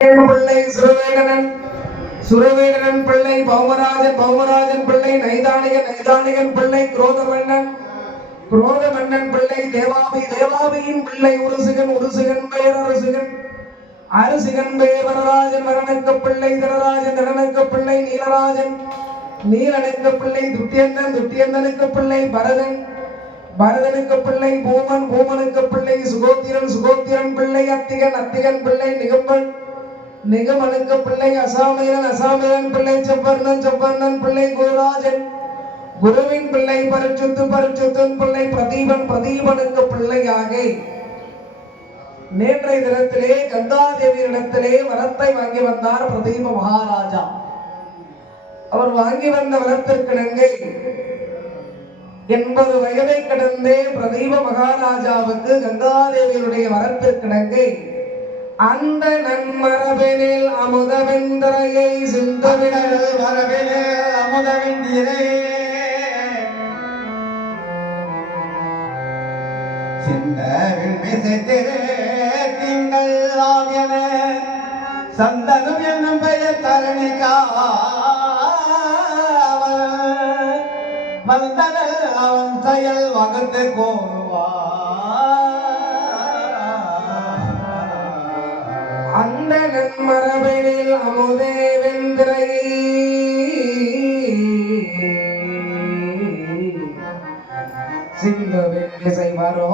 பிள்ளை சுரவேடனன் சுரவேடனன் பிள்ளை பௌமராஜன் பௌமராஜன் பிள்ளை நைதானிகன் நைதானிகன் பிள்ளை குரோதமன்னன் குரோதமன்னன் பிள்ளை தேவாபி தேவாபியின் பிள்ளை உருசுகன் உருசுகன் பேரரசுகன் அரசுகன் பேரராஜன் மரணக்க பிள்ளை திரராஜன் தரனுக்கு பிள்ளை நீலராஜன் நீலனுக்கு பிள்ளை துட்டியந்தன் துட்டியந்தனுக்கு பிள்ளை பரதன் பரதனுக்கு பிள்ளை பூமன் பூமனுக்கு பிள்ளை சுகோத்திரன் சுகோத்திரன் பிள்ளை அத்திகன் அத்திகன் பிள்ளை நிகம்பன் நிகமனுக்கு பிள்ளை அசாமியன் அசாமியன் பிள்ளை செவ்வர்ணன் செவ்வர்ணன் பிள்ளை குருராஜன் குருவின் பிள்ளை பரிச்சுத்து பரிச்சுத்தன் பிள்ளை பிரதீபன் பிரதீபனுக்கு பிள்ளையாக. நேற்றைய தினத்திலே கங்காதேவியிடத்திலே வரத்தை வாங்கி வந்தார் பிரதீப மகாராஜா. அவர் வாங்கி வந்த வரத்திற்கிணங்கை எண்பது வயதை கடந்தே பிரதீப மகாராஜாவுக்கு கங்காதேவியுடைய வரத்திற்கிணங்கை அந்த நன்மரபெனில் அமுதவெந்தரையை சிந்தவிட வரவிலே அமுதவிந்திரே. சிந்தவில் மிசைத்திரே திங்கள் ஆவியன. சந்தனம் என்னும் பெயர் தரணிக்கா வந்தனல் அவன் செயல் வகுத்து கோருவான் அந்த நன்மரபெனில் அமுதே வெந்திரையை சிந்தவில் இசை வரோ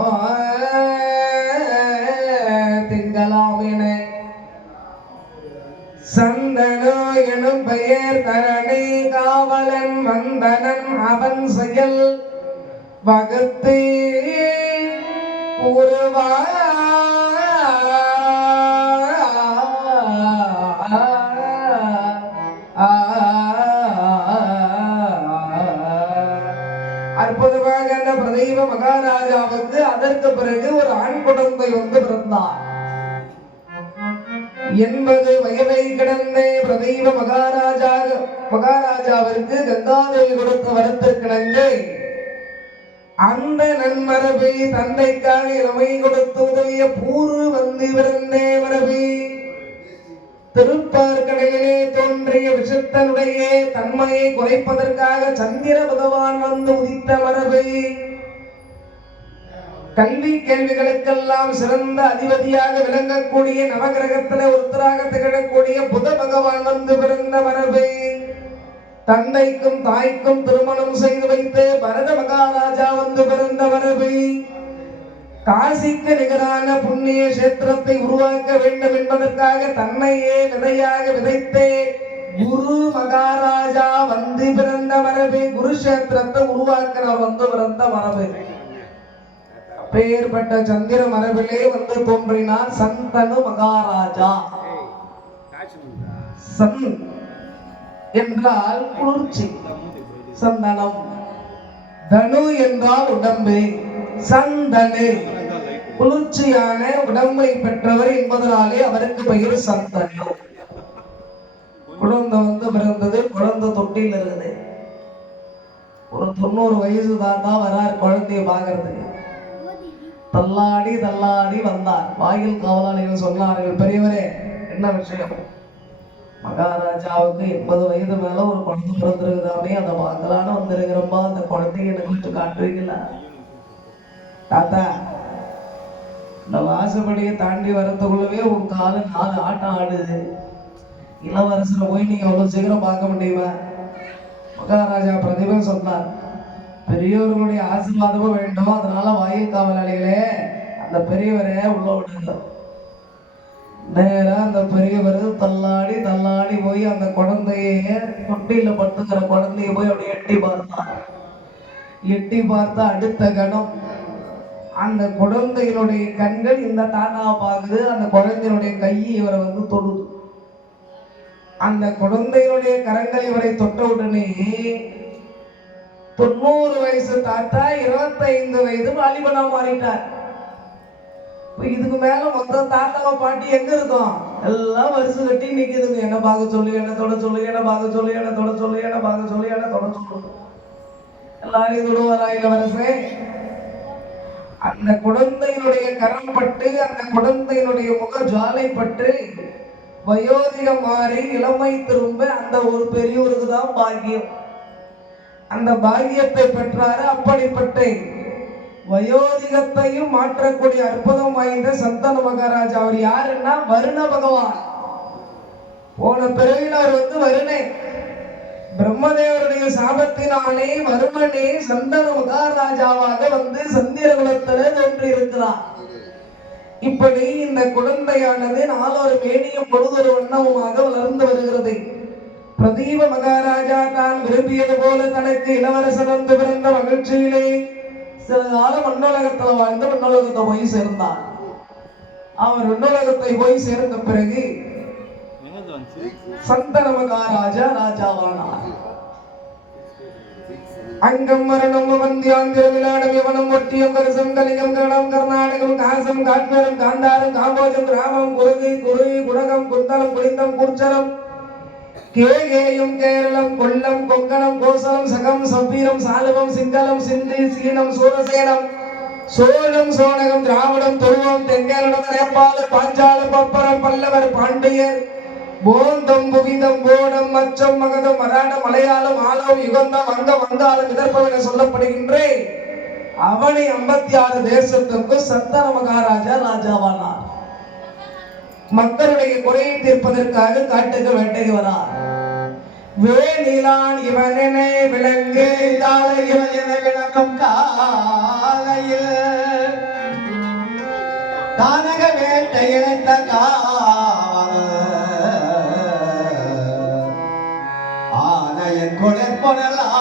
திங்களாமின சந்தனோ எனும் பெயர் தரணி காவலன் மந்தனன் அவன் செயல் வகுத்து அற்புதமாக பிரதேவ மகாராஜாவுக்கு அதற்கு பிறகு ஒரு ஆண் குழந்தை வந்து பிறந்தார். எண்பது வயதை கிடந்தே பிரதீப மகாராஜா மகாராஜாவிற்கு கங்காதேவி கொடுத்த வரத்திற்கிணங்கு அந்த நன்மரபை தந்தைக்காக இளமை கொடுத்து உதவிய பூர்வ வந்து பிறந்தே மரபி. திருப்பார்கடலிலே தோன்றிய விஷத்தனுடைய தன்மையை குறைப்பதற்காக சந்திர பகவான் வந்து உதித்த மரபை. கல்வி கேள்விகளுக்கெல்லாம் சிறந்த அதிபதியாக விளங்கக்கூடிய நவகிரகத்தில ஒருத்தராக திகழக்கூடிய புத பகவான் வந்து பிறந்த மரபு தந்தைக்கும் தாய்க்கும் திருமணம் செய்து வைத்து பரத மகாராஜா வந்து பிறந்த மரபு காசிக்கு நிகரான புண்ணிய கஷேத்திரத்தை உருவாக்க வேண்டும் என்பதற்காக தன்னையே விதையாக விதைத்தே குரு மகாராஜா வந்து பிறந்த மரபு குருஷேத்திரத்தை உருவாக்குற வந்து பிறந்த மரபு பெயர்பட்ட சந்திர மரபிலே வந்து தோன்றினார் சந்தனு மகாராஜா. சன் என்றால் குளிர்ச்சி. சந்தனம். தனு என்றால் உடம்பு. சந்தனு. குளிர்ச்சியான உடம்பை பெற்றவர் என்பதனாலே அவருக்கு பெயர் சந்தனு. குழந்தை வந்து பிறந்தது குழந்தை தொட்டியில் இருக்குது ஒரு தொண்ணூறு வயசு தான் தான் வரார் குழந்தைய பார்க்கறதுக்கு. தள்ளாடி தள்ளாடி வந்தார். வாயில் காவலாளிகள் சொன்னார்கள் பெரியவரே என்ன விஷயம்? மகாராஜாவுக்கு எண்பது வயது மேல ஒரு குழந்தை பிறந்திருக்குதாமே அதை பார்க்கலான்னு வந்திருக்கிறப்பா அந்த குழந்தைய எனக்கு கொஞ்சம் காட்டுவீங்களா? தாத்தா இந்த வாசப்படியை தாண்டி வரத்துக்குள்ளவே உன் காலு நாலு ஆட்டம் ஆடுது. இளவரசரை போய் நீங்க அவ்வளவு சீக்கிரம் பார்க்க முடியுமா? மகாராஜா பிரதிபன் சொன்னார் பெரியவர்களுடைய ஆசீர்வாதமும் வேண்டும். அதனால வாயில் காவலாளிகளே அந்த பெரியவரை உள்ள விடுங்க. நேராக அந்த பெரியவர் தள்ளாடி தள்ளாடி போய் அந்த குழந்தைய தொட்டியில படுத்துக்கிற குழந்தைய போய் அப்படி எட்டி பார்த்தார் எட்டி பார்த்தா அடுத்த கணம் அந்த குழந்தையினுடைய கண்கள் இந்த தாத்தாவை பார்க்குது. அந்த குழந்தையினுடைய கை இவரை வந்து தொடுது. அந்த குழந்தையினுடைய கரங்கள் இவரை தொட்ட உடனே தொண்ணூறு வயசு தாத்தா இருபத்தைந்து வயது வாலிபனா மாறிட்டார். இதுக்கு மேல மொத்தம் தாத்தாவை பாட்டி எங்க இருக்கோம்? எல்லாம் வருஷம் கட்டி நிக்குதுங்க. என்ன பார்க்க சொல்லு என்ன தொட சொல்லு என்ன பார்க்க சொல்லு என்ன தொட சொல்லு என்ன பார்க்க சொல்லு என்ன தொட சொல்லு. எல்லாரையும் தொடுவாரா இளவரசே? அந்த குழந்தையினுடைய கரம் பட்டு அந்த குழந்தையினுடைய முக ஜாலை பட்டு வயோதிகம் மாறி இளமை திரும்ப அந்த ஒரு பெரியோருக்கு தான் பாக்கியம். அந்த பாகியத்தை பெற்றாரு அப்படிப்பட்ட வயோதிகத்தையும் மாற்றக்கூடிய அற்புதம் வாய்ந்த சந்தன மகாராஜா. அவர் யாருன்னா? வருண பகவான். போன பிறவினார் வந்து வருணே. பிரம்மதேவருடைய சாபத்தினாலே வருணனே சந்தன மகாராஜாவாக வந்து சந்திர குலத்தில தோன்றி இருக்கிறார் இப்படி இந்த குழந்தையானது நாளொரு மேனியும் பொழுதொரு வண்ணமுமாக வளர்ந்து வருகிறது. பிரதீப மகாராஜா தான் விரும்பியது போல தனக்கு இளவரசன் வந்து பிறந்த மகிழ்ச்சியிலே சில காலம் மண்ணுலகத்துல வாழ்ந்து மண்ணுலகத்தை போய் சேர்ந்தான். அவர் மண்ணுலகத்தை போய் சேர்ந்த பிறகு சந்தன மகாராஜா ராஜாவானார் அங்கம் மரணம் வந்தியாந்திரம் விளாடம் யவனம் ஒட்டியம் கரிசம் கலிகம் கரணம் கர்நாடகம் காசம் காட்மரம் காந்தாரம் காம்போஜம் கிராமம் குருகை குரு குடகம் குந்தலம் குளிந்தம் கூர்ச்சரம் கேகேயும் கேரளம் கொல்லம் கொங்கணம் கோசலம் சகம் சம்பீரம் சாலுவம் சிங்களம் சிந்தி சீனம் சூரசேனம் சோழம் சோனகம் திராவிடம் துருவம் தென்கேரளம் நேபாள பாஞ்சாலம் பப்பரம் பல்லவர் பாண்டியர் போந்தம் புகிதம் போடம் மச்சம் மகதம் மராடம் மலையாளம் ஆலம் யுகந்தம் அங்க வந்தாலும் விதர்ப்பம் என சொல்லப்படுகின்றேன். அவனை ஐம்பத்தி ஆறு தேசத்திற்கு சத்தன மகாராஜா ராஜாவானார். மக்களுடைய குறையை தீர்ப்பதற்காக காட்டுக்கு வேட்டைக்கு வரார். வேணிலான் இவனென விளங்கு இவன் என விளக்கும் காலையில். தானக வேட்டை இணைத்த காவல் ஆனையன் குளிர்பொனல்